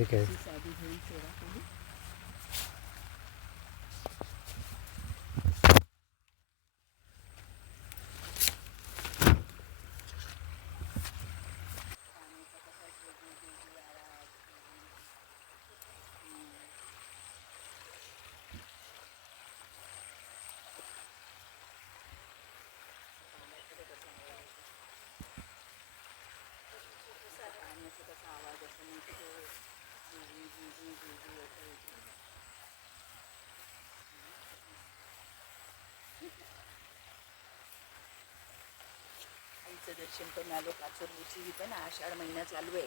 ठीक आहे अशी साधी घेऊन सेवा केली पाण्याचा कसा आवाज असतो मग तो झुळझुळ, झुळझुळ, झुळझुळ असं येतो. आईचं दर्शन करून आलो. काचोरलीची ही पण आषाढ महिना चालू आहे.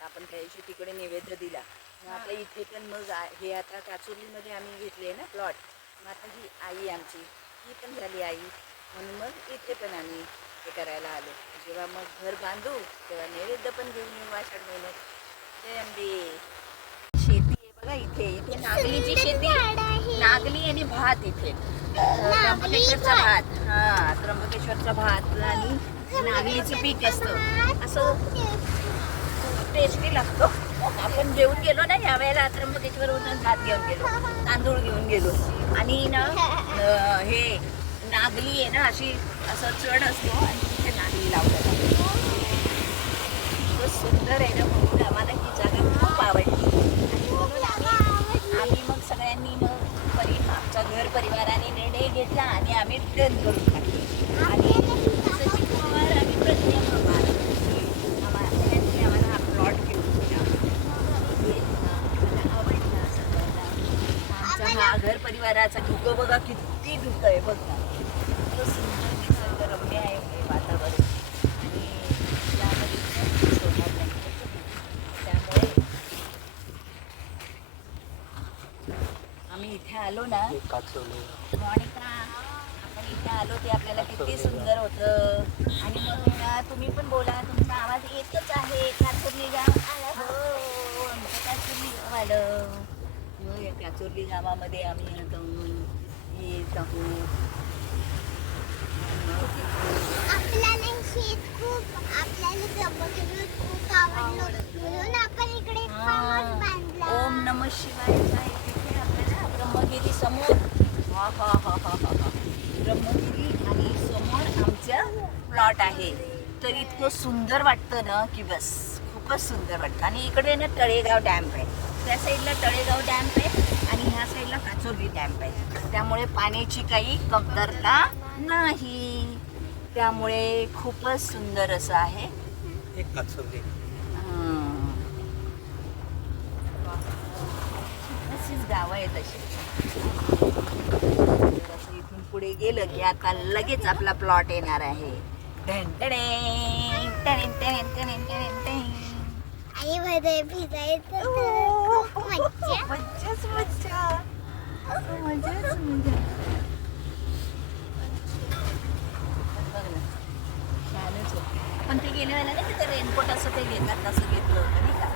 आपण त्या दिवशी तिकडे नैवेद्य दिला. मग आता इथे पण मग हे आता काचोरलीमध्ये आम्ही घेतले ना प्लॉट मग आता ही आई आमची ही पण झाली आई. म्हणून मग इथे पण आम्ही हे करायला आलो. जेव्हा मग घर बांधू तेव्हा नैवेद्य पण घेऊन येऊ आषाढ महिन्यात. जय अंबे. शेती आहे बघा इथे. इथे नागलीची शेती. नागली आणि भात इथे. त्र्यंबकेश्वरचा भात. हा त्र्यंबकेश्वरचा भात आणि नागलीचं पीक असतं. असं टेस्टी लागतो. आपण जेवून गेलो ना या वेळेला त्र्यंबकेश्वरवरून भात घेऊन गेलो. तांदूळ घेऊन गेलो. आणि ना हे नागली आहे ना अशी असं चढ असतो आणि तिथे नागली लावतात खूपच सुंदर आहे ना म्हणून आम्हाला ही जागा खूप आवडली आणि म्हणून आम्ही आम्ही मग सगळ्यांनी मग परि आमच्या घर परिवाराने निर्णय घेतला आणि आम्ही टर्न करून टाकली आणि सचिन पवार आणि प्रज्ञा पवार हे आम्हा- यांनी आम्हाला हा प्लॉट घेऊन मला आवडला सगळ्यांना आमचा हा घर परिवाराचा धुकं बघा किती धुकं आहे बघा इतकं सुंदर निसर्गरम्य आहे हे वातावरण. आणि यामध्ये सोडणार नाही त्यामुळे आम्ही इथे आलो ना. इथे आलो ते आपल्याला किती सुंदर होतं. आणि मग ना तुम्ही पण बोला तुमचा आवाज येतच आहे. काचोरली गाव हो आमचं काचोरली गाव आलं मग या काचोरली गावामध्ये आम्ही आता येत आहोत. आपल्याला शेत खूप आपल्याला त्र्यंबकेश्वर खूप आवडलं. म्हणून आपण इकडे हा. फार्म बांधला. ओम नम शिवायचा आहे तिथे आपल्याला ब्रह्मगिरी समोर. हा हा हा हा हा हा ब्रह्मगिरी आणि समोर आमच्या प्लॉट आहे. तर इतकं सुंदर वाटतं ना की बस खूपच सुंदर वाटतं. आणि इकडे ना तळेगाव डॅम्प आहे. त्या साईडला तळेगाव डॅम्प आहे आणि ह्या साईडला काचोली डॅम्प आहे. त्यामुळे पाण्याची काही कमतरता नाही. त्यामुळे खूपच सुंदर असं आहे. हं. अशीच गावं आहेत अशी. इथून पुढे गेलं की आता लगेच आपला प्लॉट येणार आहे. आणि मध्ये भिजायचं तर खूप मज्जा मज्जाच मज्जा मज्जाच मज्जा बघ ना, छानच होतं. आपण ते गेल्या वेळेला नाही का ते रेनकोट असं ते घेतात तसं घेतलं होतं नाही का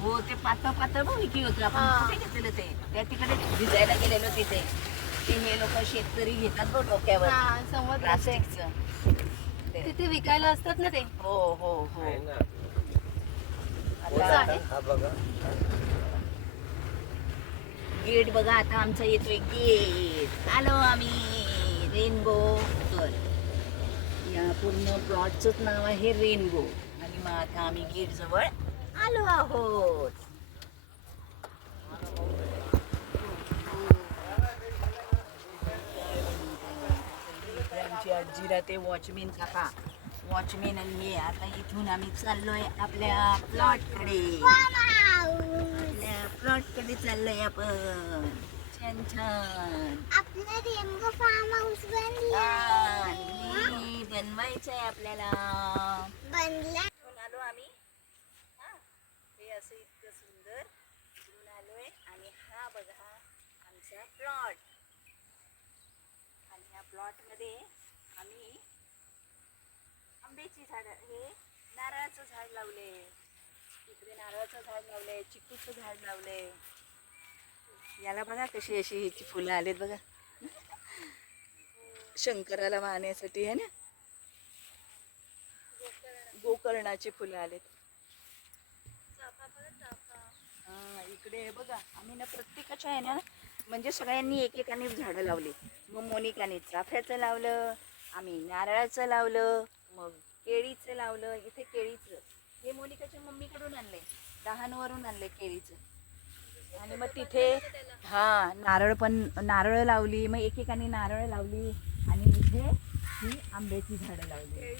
हो ते पातळ पातळ बघ विकी होतं आपण कुठे घेतलेलं ते त्या तिकडे भिजायला गेलेलो तिथे ते हे लोक शेतकरी घेतात बघ डोक्यावर. समोर प्लास्टिकचं. ते. तिथे विकायला असतात ना ते? हो हो हो. आहे ना. आता हा बघा. गेट बघा आता आमचा येतोय गेट. आलो आम्ही. रेनबो. तर या पूर्ण प्लॉटचंच नाव आहे रेनबो. आणि मग आता आम्ही गेट जवळ आलो आहोत. राहते वॉचमेन काका वॉचमेन आणि हे आता इथून आम्ही चाललोय आपल्या प्लॉटकडे. आपल्या प्लॉटकडे चाललोय आपण. छान छान. आणि बनवायचंय आपल्याला. आलो आम्ही. हा हे असं इतकं सुंदर. इथून आलोय आणि हा बघा आमचा प्लॉट. आणि या प्लॉटमध्ये आम्ही आंब्याची हे नारळाचं झाड लावले. इकडे नारळाचं झाड लावले चिकूचं झाड लावले. याला बघा कशी अशी ह्याची फुलं आलेत बघा. शंकराला वाहण्यासाठी आहे ना? गोकर्णाची फुलं आलेत. इकडे बघा आम्ही ना प्रत्येकाच्या आहे ना म्हणजे सगळ्यांनी एकेकाने झाडं लावली. मग मोनिकाने चाफ्याचं लावलं आम्ही नारळाचं लावलं मग केळीचं लावलं इथे केळीचं. हे मोनिकाच्या मम्मीकडून आणले डहाणवरून आणले केळीचं. आणि मग तिथे हा नारळ पण नारळ लावली मग एकेकाने नारळ लावली आणि इथे ही आंब्याची झाडं लावली.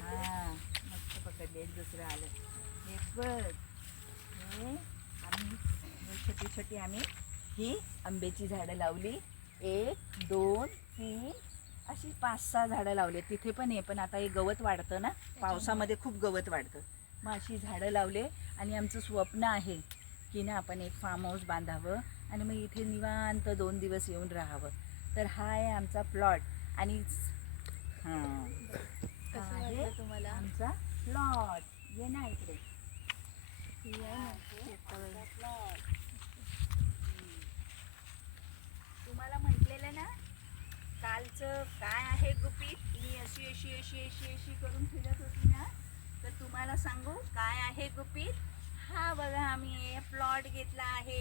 हा मस्त पकडले. एक दुसरं आलं. हे बघ. हे आम्ही छोटी छोटी आम्ही ही आंब्याची झाडं लावली. एक दोन तीन अशी पाच सहा झाडं लावली तिथे पण आहे पण आता हे गवत वाढतं ना. पावसामध्ये खूप गवत वाढतं. मग अशी झाडं लावले आणि आमचं स्वप्न आहे की ना आपण एक फार्म हाऊस बांधावं आणि मग इथे निवांत दोन दिवस येऊन राहावं. तर हा आहे आमचा प्लॉट आणि हां. आहे तुम्हाला? आमचा प्लॉट ये ना इकडे ही आहे ना आमचा plot. हम्म. तुम्हाला म्हटलेलं ना कालचं काय आहे गुपित मी अशी अशी अशी करून फिरत होती ना तर तुम्हाला सांगू काय आहे गुपित? हा बघा आम्ही प्लॉट घेतला आहे.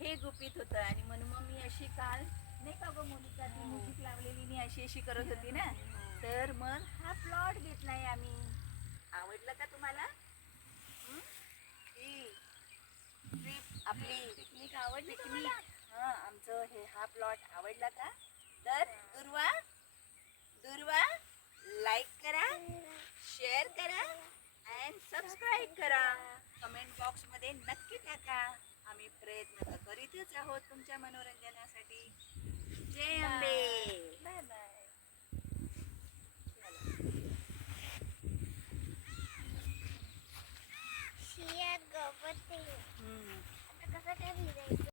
हे गुपित होतं आणि म्हणून मग मी अशी काल नाही का गं मोनिका ती म्युझिक लावलेली मी अशी अशी करत होती ना? तर मग हा प्लॉट घेतलाय आम्ही. आवडलं का तुम्हाला? हं? ही ट्रिप आपली. पिकनिक आवडली तुम्हाला? हा आमचं हे हा प्लॉट आवडला का? तर दुर्वा दुर्वा लाईक करा शेअर करा अँड सबस्क्राईब करा. कमेंट बॉक्समध्ये नक्की टाका. आम्ही प्रयत्न तर करीतच आहोत तुमच्या मनोरंजनासाठी. जय अंबे बाय बाय शिया गवत आहे. हम्म. आता कसं काय भिजायचं?